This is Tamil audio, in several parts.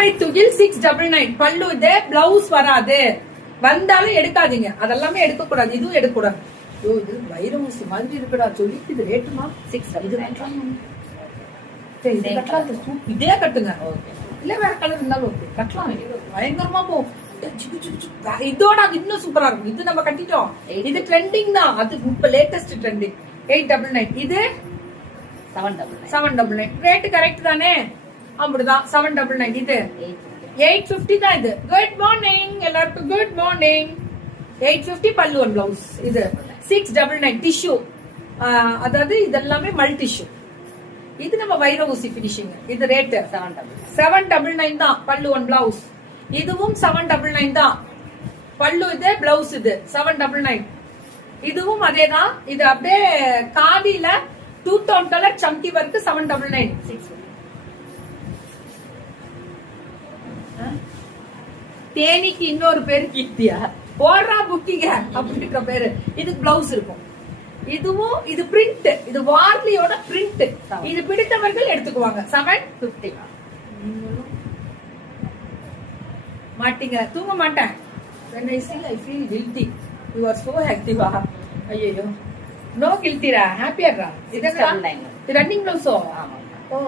பாவை துகில் 699 பல்லு இது பிளவுஸ் வராது வந்தாலும் எடுக்காதீங்க அதெல்லாமே எடுக்க கூடாது இதுவும் எடுக்க கூடாது ஐயோ இது வைரமுசி மாதிரி இருக்குடா சொல்லி இது ரேட்டுமா 699 சரி இது கட்டலாம் இதே கட்டுங்க இல்ல வேற கலர் இருந்தாலும் ஓகே கட்டலாம் பயங்கரமா போ இதோட இன்னும் சூப்பரா இருக்கும் இது நம்ம கட்டிட்டோம் இது ட்ரெண்டிங் தான் அது இப்ப லேட்டஸ்ட் ட்ரெண்டிங் 899 இது 799 ரேட் கரெக்ட் தானே அப்படிதான் 799 இது 850 தான் இது குட் மார்னிங் எல்லாருக்கும் குட் மார்னிங் 850 பல்லு ஒன் பிளவுஸ் இது 699 டிஷ்யூ அதாவது இதெல்லாமே மல் டிஷ்யூ இது நம்ம வைர ஊசி பினிஷிங் இது ரேட் 799 தான் பல்லு ஒன் பிளவுஸ் இதுவும் 799 தான் பல்லு இது பிளவுஸ் இது 799 இதுவும் அதேதான் இது அப்படியே காதியில 2000 கலர் சம்கி ஒர்க் 799 தேனிக்கு இன்னொரு பேரு கீர்த்தியா போடுறா புக்கிங்க அப்படின்ற பேரு இதுக்கு பிளவுஸ் இருக்கும் இதுவும் இது பிரிண்ட் இது வார்லியோட பிரிண்ட் இது பிடித்தவர்கள் எடுத்துக்குவாங்க 750 மாட்டீங்க தூங்க மாட்டேன் when I see I feel guilty you are so active ஐயோ no guilty ரா ஹாப்பியா ரா இதுங்க ரன்னிங் பிளவுஸோ ஓ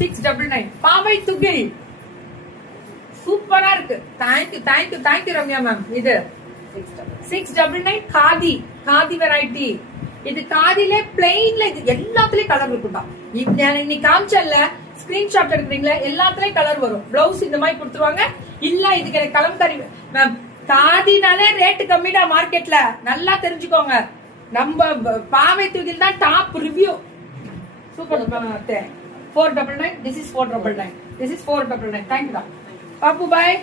699 பாவை துகில் சூப்பரா இருக்கு தேங்க்யூ ரம்யா மேம் இது 699 காதி வெரைட்டி இது காதில பிளெயின்ல இது எல்லாத்துலயும் கலர் இருக்குடா இன்னைக்கு காமிச்சல்ல ஸ்கிரீன்ஷாட் எடுக்கிறீங்களா எல்லாத்துலயும் கலர் வரும் பிளவுஸ் இந்த மாதிரி கொடுத்துருவாங்க இல்ல இதுக்கு எனக்கு கலம்காரி மேம் காதினாலே ரேட் கம்மிடா மார்க்கெட்ல நல்லா தெரிஞ்சுக்கோங்க நம்ம பாவை தூக்கில் தான் top review super 499 this is 499 this is 499 thank you Pappu bye